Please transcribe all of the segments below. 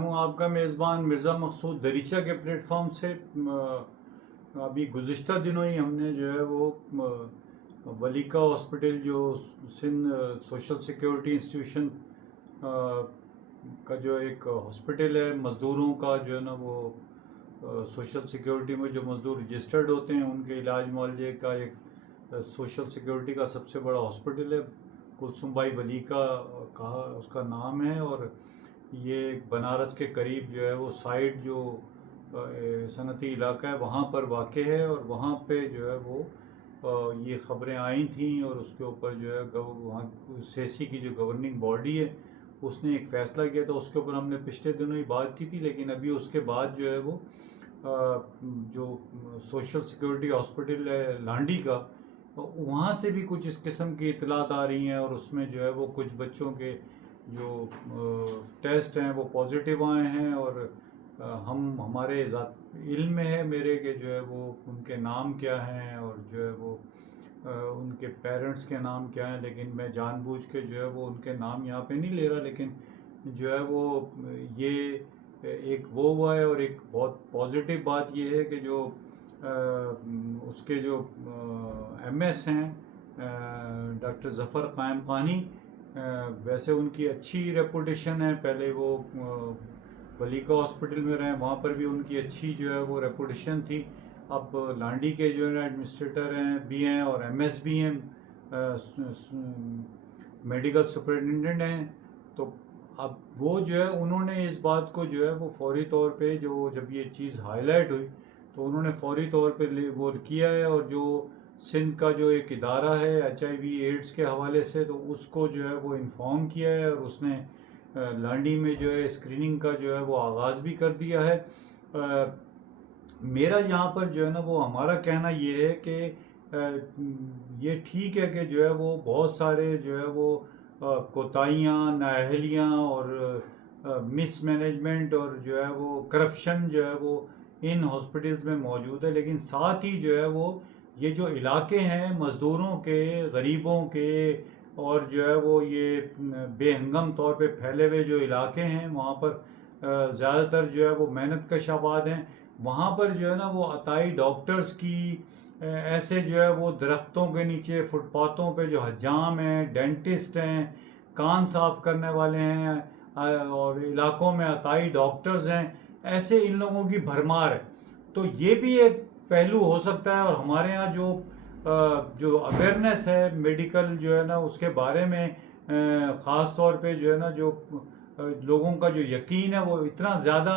ہوں آپ کا میزبان مرزا مقصود دریچہ کے پلیٹ فارم سے۔ ابھی گزشتہ دنوں ہی ہم نے جو ہے وہ ولیکا ہاسپٹل جو سندھ سوشل سیکیورٹی انسٹیٹیوشن کا جو ایک ہاسپٹل ہے مزدوروں کا، جو ہے نا وہ سوشل سیکیورٹی میں جو مزدور رجسٹرڈ ہوتے ہیں ان کے علاج معالجے کا ایک سوشل سیکیورٹی کا سب سے بڑا ہاسپٹل ہے، کلثوم بھائی ولیکا کہا اس کا نام ہے، اور یہ بنارس کے قریب جو ہے وہ سائٹ جو صنعتی علاقہ ہے وہاں پر واقع ہے، اور وہاں پہ جو ہے وہ یہ خبریں آئی تھیں، اور اس کے اوپر جو ہے وہاں سیسی کی جو گورننگ باڈی ہے اس نے ایک فیصلہ کیا تھا، اس کے اوپر ہم نے پچھلے دنوں ہی بات کی تھی، لیکن ابھی اس کے بعد جو ہے وہ جو سوشل سیکیورٹی ہاسپٹل ہے لانڈی کا، وہاں سے بھی کچھ اس قسم کی اطلاعات آ رہی ہیں، اور اس میں جو ہے وہ کچھ بچوں کے جو ٹیسٹ ہیں وہ پازیٹیو آئے ہیں، اور ہمارے علم میں ہے میرے کہ جو ہے وہ ان کے نام کیا ہیں اور جو ہے وہ ان کے پیرنٹس کے نام کیا ہیں، لیکن میں جان بوجھ کے جو ہے وہ ان کے نام یہاں پہ نہیں لے رہا، لیکن جو ہے وہ یہ ایک وہ ہوا ہے، اور ایک بہت پازیٹیو بات یہ ہے کہ جو اس کے جو ایم ایس ہیں ڈاکٹر ظفر قائم خانی، ویسے ان کی اچھی ریپوٹیشن ہے، پہلے وہ ولیکا ہاسپٹل میں رہے، وہاں پر بھی ان کی اچھی جو ہے وہ ریپوٹیشن تھی، اب لانڈی کے جو ہے ایڈمنسٹریٹر ہیں بھی ہیں اور ایم ایس بھی ہیں، میڈیکل سپرنٹینڈنٹ ہیں، تو اب وہ جو ہے انہوں نے اس بات کو جو ہے وہ فوری طور پہ جب یہ چیز ہائی لائٹ ہوئی تو انہوں نے فوری طور پہ وہ کیا ہے، اور جو سندھ کا جو ایک ادارہ ہے ایچ آئی وی ایڈز کے حوالے سے، تو اس کو جو ہے وہ انفارم کیا ہے، اور اس نے لانڈی میں جو ہے اسکریننگ کا جو ہے وہ آغاز بھی کر دیا ہے۔ میرا یہاں پر جو ہے نا وہ ہمارا کہنا یہ ہے کہ یہ ٹھیک ہے کہ جو ہے وہ بہت سارے جو ہے وہ کوتاہیاں، نااہلیاں اور مس مینجمنٹ اور جو ہے وہ کرپشن جو ہے وہ ان ہاسپٹلز میں موجود ہے، لیکن ساتھ ہی جو ہے وہ یہ جو علاقے ہیں مزدوروں کے، غریبوں کے، اور جو ہے وہ یہ بے ہنگم طور پہ پھیلے ہوئے جو علاقے ہیں وہاں پر زیادہ تر جو ہے وہ محنت کش آباد ہیں، وہاں پر جو ہے نا وہ عطائی ڈاکٹرز کی ایسے جو ہے وہ درختوں کے نیچے، فٹ پاتھوں پہ جو حجام ہیں، ڈینٹسٹ ہیں، کان صاف کرنے والے ہیں، اور علاقوں میں عطائی ڈاکٹرز ہیں، ایسے ان لوگوں کی بھرمار ہے، تو یہ بھی ایک پہلو ہو سکتا ہے، اور ہمارے ہاں جو اویئرنیس ہے میڈیکل جو ہے نا اس کے بارے میں خاص طور پہ جو ہے نا جو لوگوں کا جو یقین ہے وہ اتنا زیادہ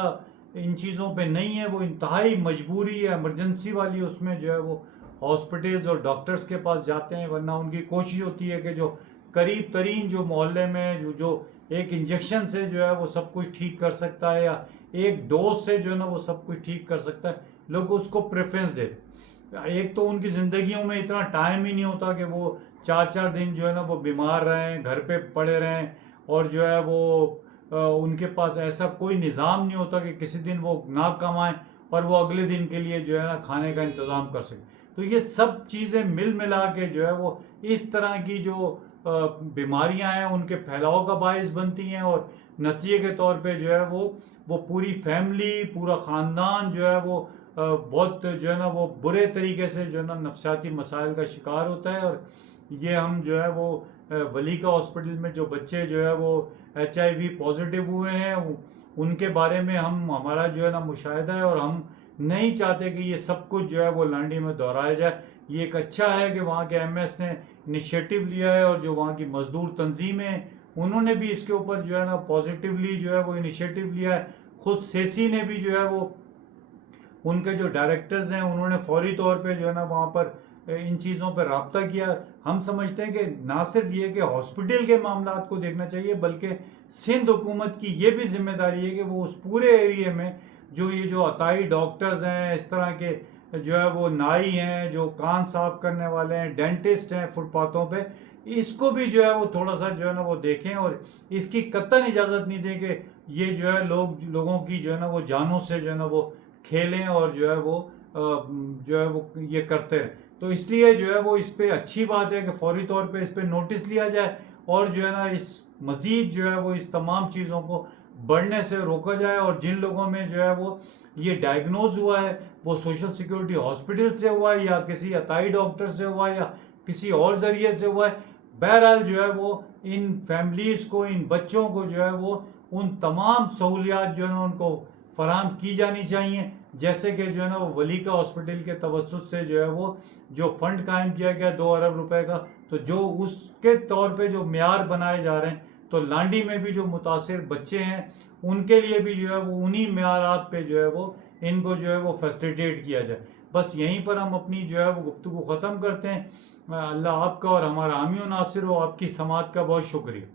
ان چیزوں پہ نہیں ہے، وہ انتہائی مجبوری ہے، ایمرجنسی والی اس میں جو ہے وہ ہاسپٹلز اور ڈاکٹرز کے پاس جاتے ہیں، ورنہ ان کی کوشش ہوتی ہے کہ جو قریب ترین جو محلے میں جو ایک انجیکشن سے جو ہے وہ سب کچھ ٹھیک کر سکتا ہے، یا ایک ڈوز سے جو ہے نا وہ سب کچھ ٹھیک کر سکتا ہے، لوگ اس کو پریفرنس دیتے۔ ایک تو ان کی زندگیوں میں اتنا ٹائم ہی نہیں ہوتا کہ وہ 4 دن جو ہے نا وہ بیمار رہیں، گھر پہ پڑے رہیں، اور جو ہے وہ ان کے پاس ایسا کوئی نظام نہیں ہوتا کہ کسی دن وہ نہ کمائیں اور وہ اگلے دن کے لیے جو ہے نا کھانے کا انتظام کر سکیں، تو یہ سب چیزیں مل ملا کے جو ہے وہ اس طرح کی جو بیماریاں ہیں ان کے پھیلاؤ کا باعث بنتی ہیں، اور نتیجے کے طور پہ جو ہے وہ پوری فیملی، پورا خاندان جو ہے وہ بہت جو ہے نا وہ برے طریقے سے جو ہے نا نفسیاتی مسائل کا شکار ہوتا ہے، اور یہ ہم جو ہے وہ ولیکا ہاسپٹل میں جو بچے جو ہے وہ ایچ آئی وی پازیٹیو ہوئے ہیں ان کے بارے میں ہمارا جو ہے نا مشاہدہ ہے، اور ہم نہیں چاہتے کہ یہ سب کچھ جو ہے وہ لانڈی میں دہرایا جائے۔ یہ ایک اچھا ہے کہ وہاں کے ایم ایس نے انیشیٹو لیا ہے، اور جو وہاں کی مزدور تنظیمیں انہوں نے بھی اس کے اوپر جو ہے نا پازیٹیولی جو ہے وہ انیشیٹو لیا ہے، خود سیسی نے بھی جو ہے وہ ان کے جو ڈائریکٹرز ہیں انہوں نے فوری طور پہ جو ہے نا وہاں پر ان چیزوں پہ رابطہ کیا۔ ہم سمجھتے ہیں کہ نہ صرف یہ کہ ہاسپٹل کے معاملات کو دیکھنا چاہیے، بلکہ سندھ حکومت کی یہ بھی ذمہ داری ہے کہ وہ اس پورے ایریے میں جو عطائی ڈاکٹرز ہیں، اس طرح کے جو ہے وہ نائی ہیں، جو کان صاف کرنے والے ہیں، ڈینٹسٹ ہیں فٹ پاتھوں پہ، اس کو بھی جو ہے وہ تھوڑا سا جو ہے نا وہ دیکھیں، اور اس کی قطعاً اجازت نہیں دیں کہ یہ جو ہے لوگوں کی جو ہے نا وہ جانوں سے جو ہے نا وہ کھیلیں، اور جو ہے وہ یہ کرتے رہیں، تو اس لیے جو ہے وہ اس پہ اچھی بات ہے کہ فوری طور پہ اس پہ نوٹس لیا جائے، اور جو ہے نا اس مزید جو ہے وہ اس تمام چیزوں کو بڑھنے سے روکا جائے، اور جن لوگوں میں جو ہے وہ یہ ڈائگنوز ہوا ہے وہ سوشل سیکورٹی ہاسپٹل سے ہوا ہے یا کسی عطائی ڈاکٹر سے ہوا ہے یا کسی اور ذریعے سے ہوا ہے، بہرحال جو ہے وہ ان فیملیز کو، ان بچوں کو جو ہے وہ ان تمام سہولیات جو ہے نا ان کو فراہم کی جانی چاہیے، جیسے کہ جو ہے نا وہ ولیکا ہاسپٹل کے توسط سے جو ہے وہ جو فنڈ قائم کیا گیا 2 ارب روپے کا، تو جو اس کے طور پہ جو معیار بنائے جا رہے ہیں، تو لانڈی میں بھی جو متاثر بچے ہیں ان کے لیے بھی جو ہے وہ انہی معیارات پہ جو ہے وہ ان کو جو ہے وہ فیسلیٹیٹ کیا جائے۔ بس یہیں پر ہم اپنی جو ہے وہ گفتگو ختم کرتے ہیں۔ اللہ آپ کا اور ہمارا حامی و ناصر ہو۔ آپ کی سماعت کا بہت شکریہ۔